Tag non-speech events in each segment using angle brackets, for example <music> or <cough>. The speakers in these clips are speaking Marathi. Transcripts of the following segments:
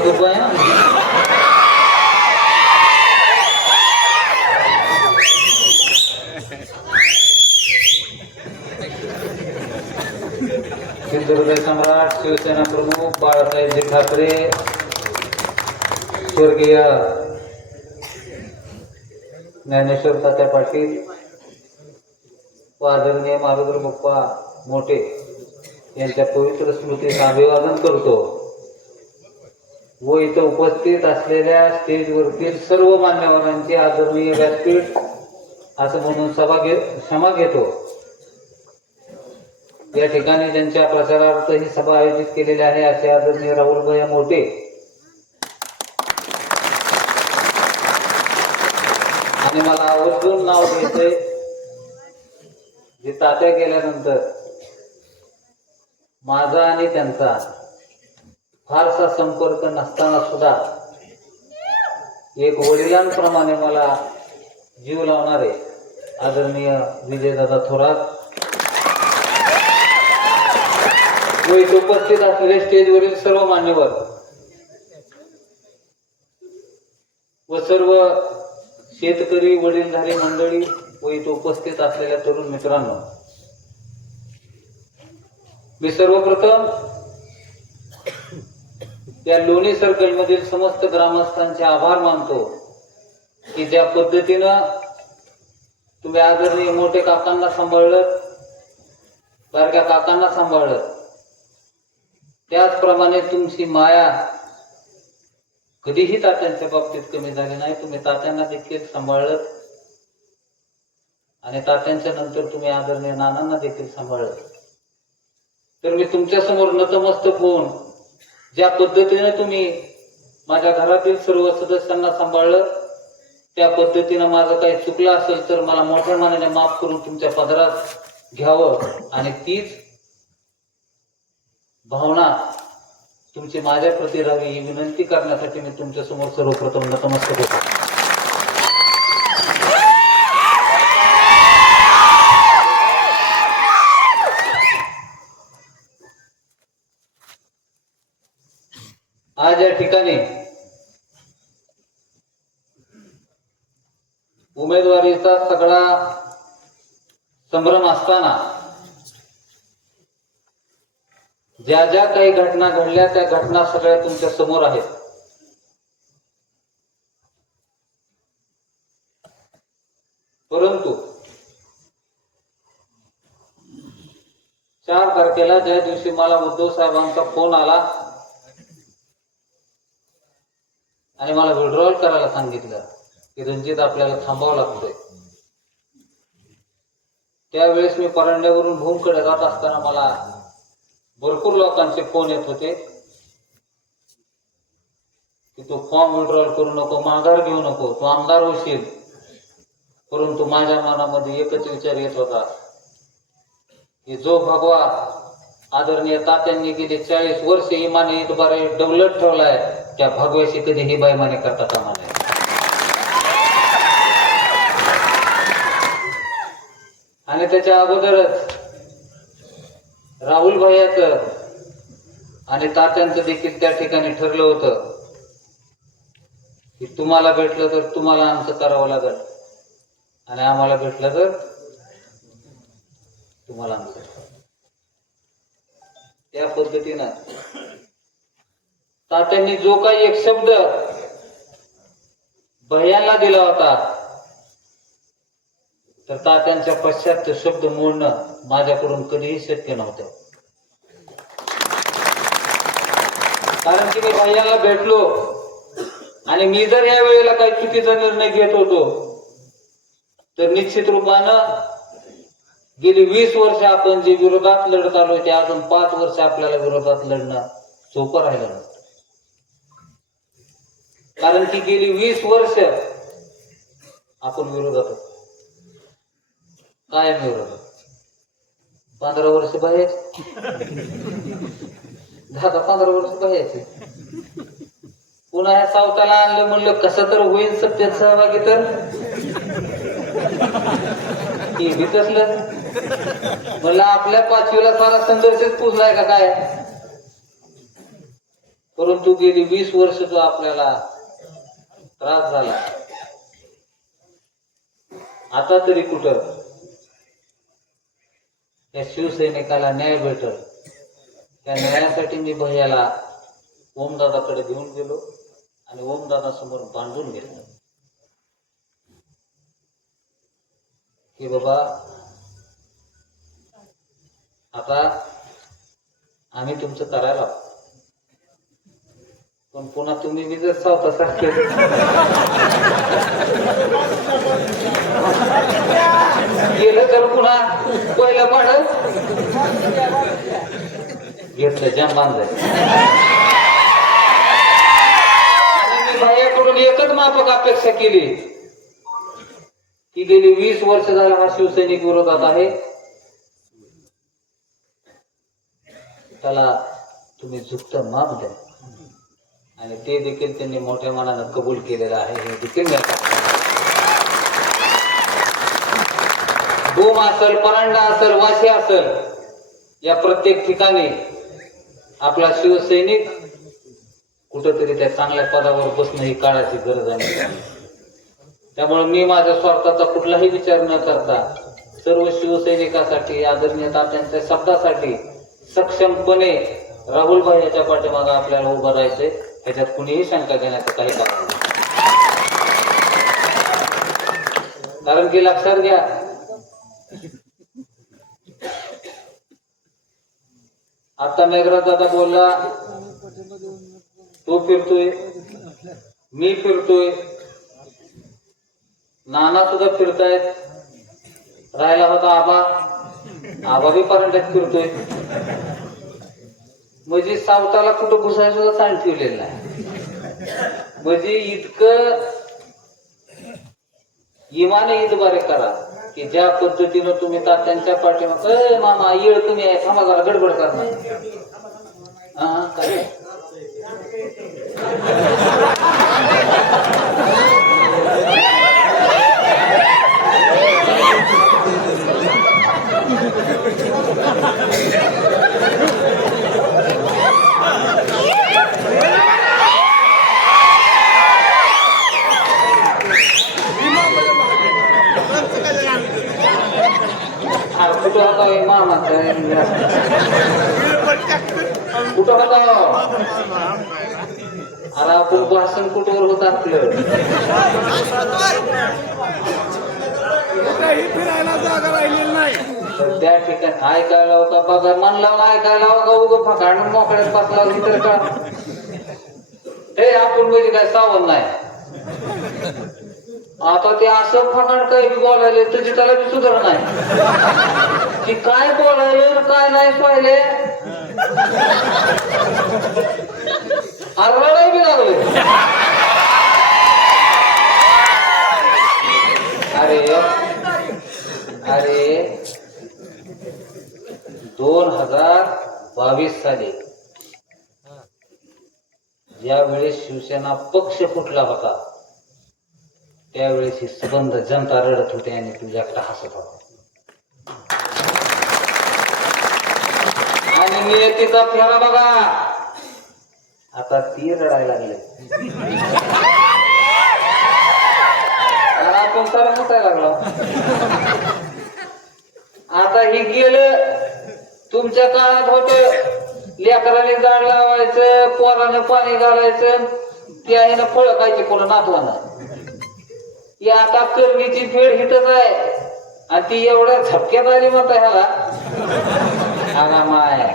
आहे सिंधुदुर्ग सम्राट शिवसेना प्रमुख बाळासाहेबजी ठाकरे स्वर्गीय ज्ञानेश्वर तात्या पाटील व आदरणीय मारुद्र बप्पा मोठे यांच्या पवित्र स्मृतीस अभिवादन करतो. व इथं उपस्थित असलेल्या स्टेजवरतील सर्व मान्यवरांची आदरणीय व्यासपीठ असं म्हणून सभा घे क्षमा घेतो. या ठिकाणी ज्यांच्या प्रचारार्थ ही सभा आयोजित केलेली आहे असे आदरणीय राहुल भैया मोठे. आणि मला आवर्जून नाव घ्यायचंय जे तात्या गेल्यानंतर माझा आणि त्यांचा. फारसा संपर्क नसताना सुद्धा एक वडिलांप्रमाणे मला जीव लावणारे आदरणीय विजयदादा थोरात व उपस्थित असलेले स्टेजवरील सर्व मान्यवर व सर्व शेतकरी वडीलधारी मंडळी व इथे उपस्थित असलेल्या तरुण मित्रांनो मी सर्वप्रथम या लोणी सर्कल मधील समस्त ग्रामस्थांचे आभार मानतो की ज्या पद्धतीनं तुम्ही आदरणीय मोठे काकांना सांभाळलं बारक्या काकांना सांभाळलं. त्याचप्रमाणे तुमची माया कधीही तात्यांच्या बाबतीत कमी झाली नाही. तुम्ही तात्यांना देखील सांभाळलं आणि तात्यांच्या नंतर तुम्ही आदरणीय नानांना देखील सांभाळलं. तर मी तुमच्यासमोर नतमस्तक होऊन ज्या पद्धतीने तुम्ही माझ्या घरातील सर्व सदस्यांना सांभाळलं त्या पद्धतीनं माझं काही चुकलं असेल तर मला मोठ्या मनाने माफ करून तुमच्या पदरात घ्यावं आणि तीच भावना तुमची माझ्या प्रती राहावी ही विनंती करण्यासाठी मी तुमच्यासमोर सर्वप्रथम नतमस्तक होतो आज या ठिकाणी उमेदवारीचा सगळा संभ्रम असताना ज्या ज्या काही घटना घडल्या त्या घटना सगळ्या तुमच्यासमोर आहेत. परंतु चार तारखेला ज्या दिवशी मला उद्धव साहेबांचा फोन आला आणि मला विड्रॉल करायला सांगितलं की रणजित आपल्याला थांबावं लागतंय. त्यावेळेस मी परांड्यावरून भूमकडे जात असताना मला भरपूर लोकांचे फोन येत होते की तू फॉर्म विड्रॉल करू नको माघार घेऊ नको तू आमदार होशील. परंतु माझ्या मनामध्ये एकच विचार येत होता की जो भगवा आदरणीय तात्यांनी गेली चाळीस वर्ष इमाने इतबारे डवलत ठेवलाय त्या भगव्याशी कधी ही बैमाने करता कामा नये. आणि त्याच्या अगोदरच राहुल भैयाचं आणि तात्यांचं देखील त्या ठिकाणी ठरलं होतं की तुम्हाला भेटलं तर तुम्हाला आमचं करावं लागेल. आणि आम्हाला भेटलं तर तुम्हाला आमचं त्या पद्धतीनं तात्यांनी जो काही एक शब्द भैयांना दिला होता तर तात्यांच्या पश्चात तो शब्द मोडणं माझ्याकडून कधीही शक्य नव्हतं. कारण की मी भैयांना भेटलो आणि मी जर या वेळेला काही चुकीचा निर्णय घेत होतो तर निश्चित रूपानं गेली वीस वर्ष आपण जे विरोधात लढत आलो ते अजून पाच वर्ष आपल्याला विरोधात लढणं सोपं राहिलं नव्हतं. कारण की गेली वीस वर्ष आपण विरोधात काय कायम पंधरा वर्ष बाहेर. दहा पंधरा वर्ष बाहेरचे पुन्हा ह्या सावताला आणलं म्हणलं कसं तर होईल सत्यात सहभागी तर? हे म्हणलं आपल्या पाचवीला सारा संघर्षच पुजलाय का काय? परंतु गेली वीस वर्ष जो आपल्याला त्रास झाला. आता तरी कुठं? या शिवसैनिकाला न्याय भेटल त्या न्यायासाठी मी भैयाला ओमदादाकडे घेऊन गेलो आणि ओमदादा समोर बांधून घेतलं की बाबा आता आम्ही तुमचं करायला आहोत. पण पुन्हा तुम्ही मी जर सावता सारखे गेलं तर पुन्हा पहिलं पाडत घेतलं जन बांधायचं मी एकच माफक अपेक्षा केली. की गेली वीस वर्ष झाला हा शिवसैनिक विरोधात आहे. त्याला तुम्ही झुकत माप द्या. आणि ते देखील त्यांनी मोठ्या मनानं कबूल केलेलं आहे. हे देखील भूम आता डोम परांडा असल वाशी असल या प्रत्येक ठिकाणी आपला शिवसैनिक कुठंतरी त्या चांगल्या पदावर बसणं ही काळाची गरज आहे. त्यामुळे मी माझ्या स्वार्थाचा कुठलाही विचार न करता सर्व शिवसैनिकासाठी आदरणीय तात्यांच्या शब्दासाठी सक्षमपणे राहुल भाई याच्या पाठीमागे आपल्याला उभं राहायचंय. ह्याच्यात कुणीही शंका घेण्याचं काही कारण नाही. कारण की लक्षात घ्या. आता मेघराज दादा बोलला तो फिरतोय मी फिरतोय. नाना सुद्धा फिरतायत. राहिला होता आबा. आबा बी पर्यंत फिरतोय. म्हणजे सावताला कुठं घुसायचं सुद्धा सांग ठेवलेलं नाही म्हणजे इतकं इमान ईद बरे करा की ज्या पद्धतीनं तुम्ही तात्यांच्या पाठीमाग "ए, मामा येळ तुम्ही आहे थांबा जरा गडबड करणार हा काय? कुठं होता हे मामा कुठं होता अरे आपण भाषण कुठवर होत आपलं फिरायला जागा राहिलेली नाही त्या ठिकाणी ऐकायला होता बघा मन लावून ऐकायला होता उगं फकाड मोकळ्यात बसला तर का हे आपण म्हणजे काय सावध नाही आता ते असं फकाड काही बी बोलायले तुझी त्याला बी सुधार नाही की काय बोलायले काय नाही पाहिले? अरवाडा बी लागले. अरे अरे दोन हजार बावीस साली ज्यावेळेस शिवसेना पक्ष फुटला होता त्यावेळेस ही सुगंध जनता रडत होते आणि तुझ्या हसत होता. आणि नियतीचा फेरा बघा. आता ती रडायला लागली. आपण तर हसायला लागलो. आता हे गेलं. तुमच्या काळात होत. लेकराने झाड लावायचं पोराने पाणी घालायचं. त्याने फळ खायची कोणा नातवानं. ही आता करणीची फेड हिटच आहे. आणि ती एवढ्या झपक्यात आली मत ह्याला. माय.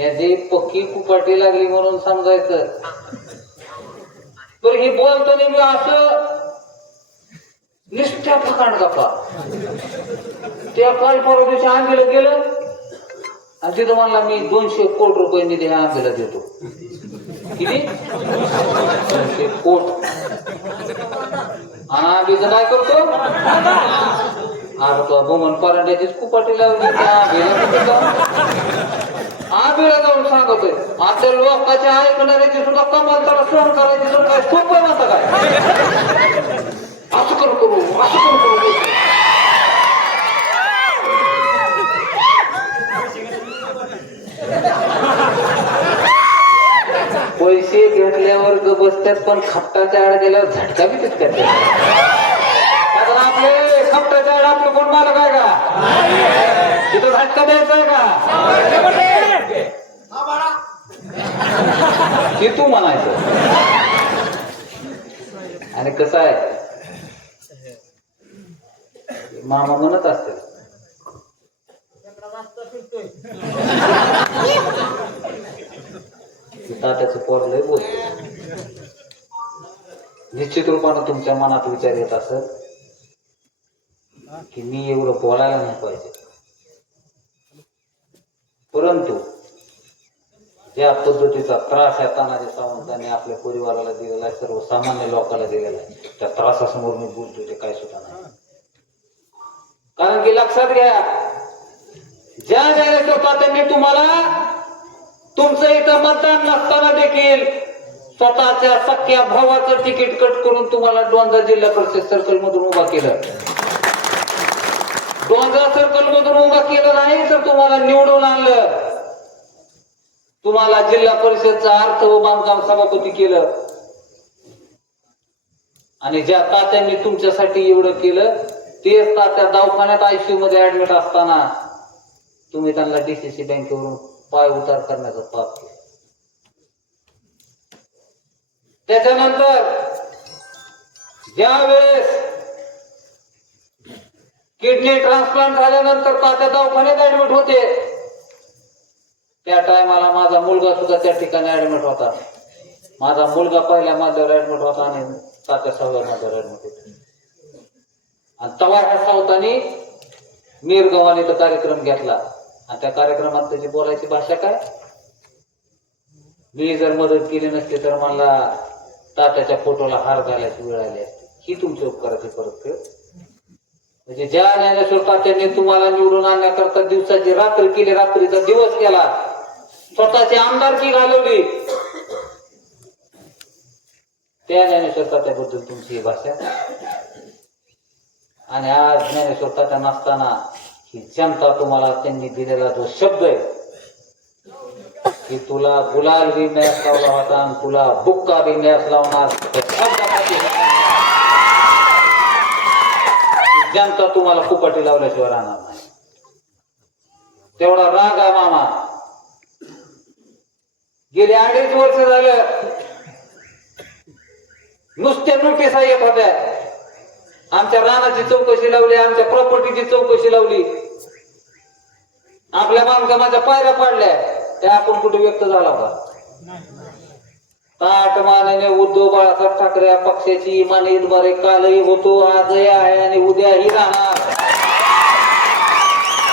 याची पक्की कुपाटी लागली म्हणून समजायचं. तर ही बोलतो मी असं. निष्ठा फकांड गप्पा. त्या काल परवा दिवशी आंबीला गेलं. आणि तिथं म्हणला मी दोनशे कोटी रुपये निधी ह्या आंबीला देतो. किती? दोनशे कोट हा बीज काय करतो? अरे बोमन परांड्याचीच कुपाटी लावली. त्या आबीला कुठे जाऊन सांगतोय. आता लोकांच्या ऐकणाऱ्याची सुद्धा कमाल त्याला सहन करायची सुद्धा काय सोपं नसतं काय? असं करू करू असं करू करू. बसतात पण खपटाच्या आड गेल्यावर झटका बी तितक्यात देतात. आपले? खपटाच्या आड आपलं कोण मालक आहे का? तिथं झटका द्यायचा आहे का? ते तू म्हणायचं. आणि कसं आहे? मामा म्हणत असते तात्याचं पोर लय बोलतो निश्चित रूपानं तुमच्या मनात विचार येत असत की मी एवढं बोलायला नाही पाहिजे. परंतु ज्या पद्धतीचा त्रास या तानाजी सावंतांनी आपल्या परिवाराला दिलेला आहे सर्वसामान्य लोकांना दिलेला आहे त्या त्रासासमोर मी बोलतो ते काय सुद्धा नाही. कारण की लक्षात घ्या ज्या ज्या त्यांनी तुम्हाला तुमचं इथं मतदान नसताना देखील स्वतःच्या सख्या भावाचं तिकीट कट करून तुम्हाला डोंजा जिल्हा परिषद सर्कल मधून उभा केलं. डोंजा सर्कल मधून उभा केलं नाही तर तुम्हाला निवडून आणलं. तुम्हाला जिल्हा परिषदचा अर्थ व बांधकाम सभापती केलं. आणि ज्या तात्यांनी तुमच्यासाठी एवढं केलं तेच तात्या दवाखान्यात आयसीयू मध्ये ऍडमिट असताना तुम्ही त्यांना डीसीसी बँकेवरून पाय उतार करण्याचं पाप केलं. त्याच्यानंतर ज्या वेळेस किडनी ट्रान्सप्लांट झाल्यानंतर तात्या दवाखान्यात ऍडमिट होते त्या टायमाला माझा मुलगा सुद्धा त्या ठिकाणी ऍडमिट होता. माझा मुलगा पहिल्या माझ्यावर ऍडमिट होता आणि तात्या सहाव्या माझ्यावर ऍडमिट होते. आणि तवा ह्या सावतानी मीरगव्हाने तो कार्यक्रम घेतला. आणि त्या कार्यक्रमात त्याची बोलायची भाषा काय? मी जर मदत केली नसती तर मला तात्याच्या फोटोला हार घालायची वेळ आली असती. ही तुमच्या उपकाराची परत म्हणजे ज्या ज्ञानेश्वर तात्याने तुम्हाला निवडून आणण्याकरता दिवसाची रात्र केली रात्रीचा दिवस केला स्वतःची आमदारकी घालवली? त्या ज्ञानेश्वर तात्याबद्दल तुमची ही भाषा आणि आज ज्ञानेश्वर तात्या नसताना की जनता तुम्हाला त्यांनी दिलेला जो शब्द आहे की तुला गुलाल बी मॅच लावला होता आणि तुला बुक्का बी मॅच लावणार. जनता तुम्हाला फुपाटी लावल्याशिवाय राहणार नाही. तेवढा राग आहे मामा. गेले अडीच वर्ष झालं. नुसत्या नोटिसा येत होत्या. आमच्या रानाची चौकशी लावली आमच्या प्रॉपर्टीची चौकशी लावली. आपल्या बांधकामाच्या पायऱ्या पाडल्या. त्या आपण कुठे व्यक्त झाला होता? ताट मानाने उद्धव बाळासाहेब ठाकरे या पक्षाची इमान इतबारे कालही होतो आजही आहे आणि उद्याही राहणार.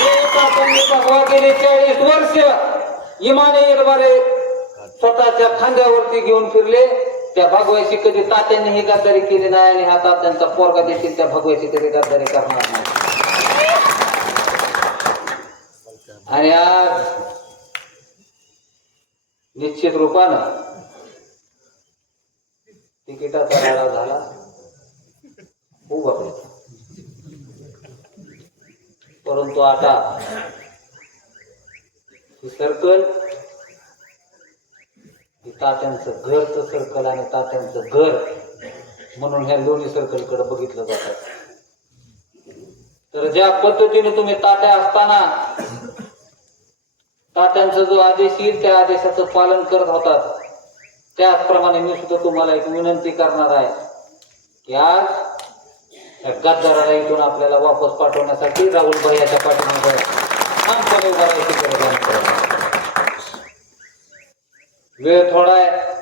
हे गेले चाळीस वर्ष. इमाने इतबारे स्वतःच्या खांद्यावरती घेऊन फिरले. त्या भगवायची कधी तात्यांनी ही गद्दारी केली नाही आणि हा तात्यांचा पोरगा देखील त्या भगवायची कधी गद्दारी करणार नाही. आणि आज निश्चित रूपानं तिकिटाचा राडा झाला. खूप परंतु आता सर्कल तात्यांचं घरचं सर्कल आणि तात्यांचं घर म्हणून ह्या लोणी सर्कलकडे बघितलं जातं. तर ज्या पद्धतीने तुम्ही तात्या असताना तात्यांचा जो आदेश येईल त्या आदेशाचं पालन करत होतात. त्याचप्रमाणे मी सुद्धा तुम्हाला एक विनंती करणार आहे की आज गद्दाराला इथून आपल्याला वापस पाठवण्यासाठी राहुल भाई पाठीमागे ठामपणे उभा राहायची गरज आहे मित्रांनो. वेळ थोडा आहे.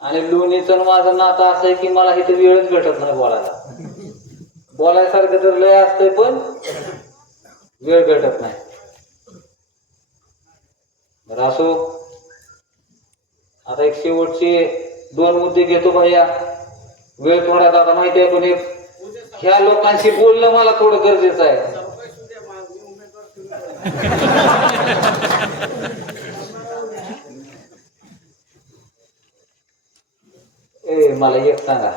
आणि लोणीचं आणि माझं नातं असं आहे की मला इथे वेळच भेटत नाही बोलायला. बोलायसारखं तर लय असतंय पण वेळ भेटत नाही. बरं असो. आता एक शेवटचे दोन मुद्दे घेतो भैया. वेळ थोडा दादा माहिती आहे पण एक ह्या लोकांशी बोलणं मला थोडं गरजेचं आहे. <laughs> <laughs> <laughs> मला एक सांगा.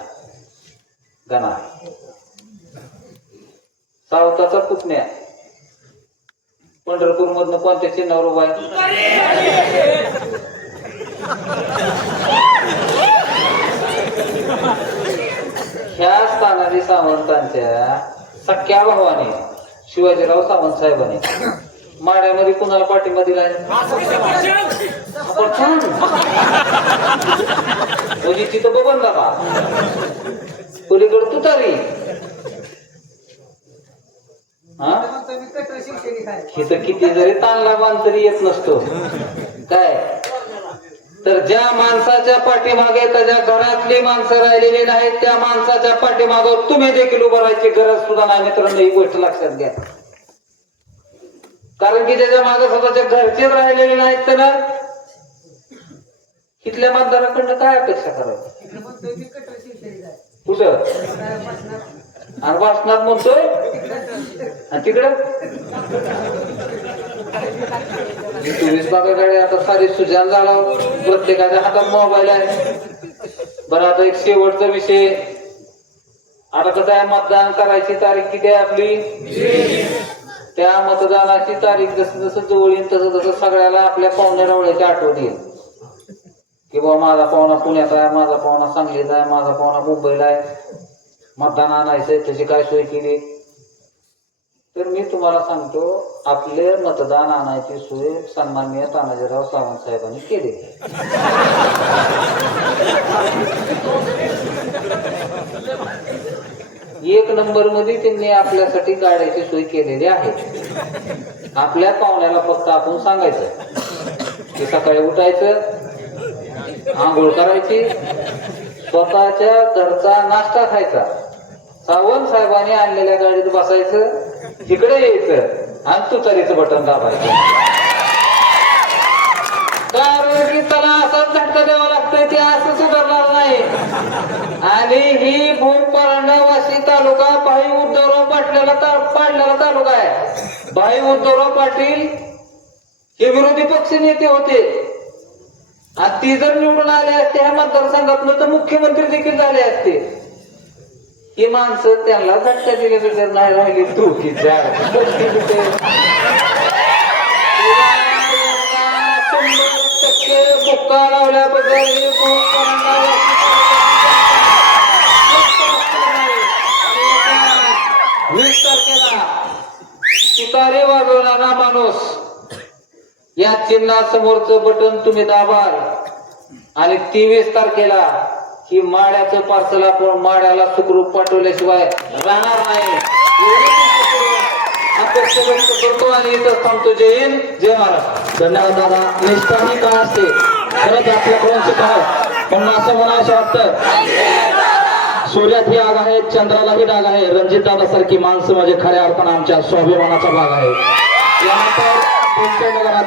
गणा. सावताचा पुतण्या. पंढरपूर मधनं कोणत्या चिन्हावर उभा आहे? ह्या स्थानाने सावंतांच्या सख्या भावाने शिवाजीराव सावंत साहेबांनी. माड्यामध्ये कुणाला पाठिंबा दिला आहे म्हणजे तिथं बघून दाबा पलीकडे तुतारी हा? किती जरी ताणला बांध तरी येत नसतो. काय? तर ज्या माणसाच्या पाठीमागे त्याच्या घरातली माणसं राहिलेली नाहीत त्या माणसाच्या पाठीमागे तुम्ही देखील उभं राहायची गरज सुद्धा नाही मित्रांनो ही गोष्ट लक्षात घ्या. कारण की त्याच्यामागे स्वतःच्या घरचेच राहिलेले नाहीत तर इथल्या मतदाराकडनं काय अपेक्षा करावी? कुठं? आणि भाषणात म्हणतोय? आणि तिकडं? चोवीस बागाकडे आता सारी सुजान झाला. प्रत्येकाच्या हातात मोबाईल आहे. बरं आता एक शेवटचा विषय. आता कसं आहे मतदान करायची तारीख किती आहे आपली? त्या मतदानाची तारीख जसं जसं जवळ येईल तसं तसं सगळ्याला आपल्या पाहुण्या रावळ्याची आठवण येईल. की बाबा माझा पाहुणा पुण्यात आहे माझा पाहुणा सांगलीत आहे माझा पाहुणा मुंबईला आहे. मतदान आणायचंय त्याची काय सोय केली? तर मी तुम्हाला सांगतो आपले मतदान आणायची सोय सन्माननीय तानाजीराव सावंत साहेबांनी केली. एक नंबरमध्ये त्यांनी आपल्यासाठी गाड्याची सोय केलेली आहे. आपल्या पाहुण्याला फक्त आपण सांगायचं की सकाळी उठायचं आंघोळ करायची स्वतःच्या घरचा नाश्ता खायचा. सावंत साहेबांनी आणलेल्या गाडीत बसायचं तिकडे यायचं आणि तुतारीचं बटन दाबायचं. कारण की त्याला असाच झटका द्यावा लागतंय ते असं सुधारणार नाही. आणि ही भूम वाशी तालुका भाई उद्धवराव पाटलेला ता- पाडलेला तालुका आहे. भाई उद्धवराव पाटील हे विरोधी पक्ष नेते होते. आणि ती जर निवडून आले असते ह्या मतदारसंघातलं तर मुख्यमंत्री देखील झाले असते. ही माणसं त्यांना झटका दिल्याबद्दल नाही राहिले तू की टक्के बुक्का लावल्याबद्दल वीस तारखेला तुतारी वाजवणारा माणूस या चिन्हासमोरचं बटन तुम्ही दाबाल. आणि तेवीस तारखेला ही माड्याचं पार्सल आपण माड्याला सुखरूप पाठवल्याशिवाय राहणार नाही. एवढं अपेक्षा व्यक्त करतो आणि इथं थांबतो. जय हिंद जय महाराष्ट्र. धन्यवाद दादा. निष्ठा ही काय असते? खरंच आपल्याकडून शिकावं पण असं म्हणायचं वाटतं सूर्यात ही आग आहे चंद्राला ही डाग आहे. रणजित दादा सारखी माणसं म्हणजे खऱ्या अर्थानं आमच्या स्वाभिमानाचा भाग आहे. यानंतर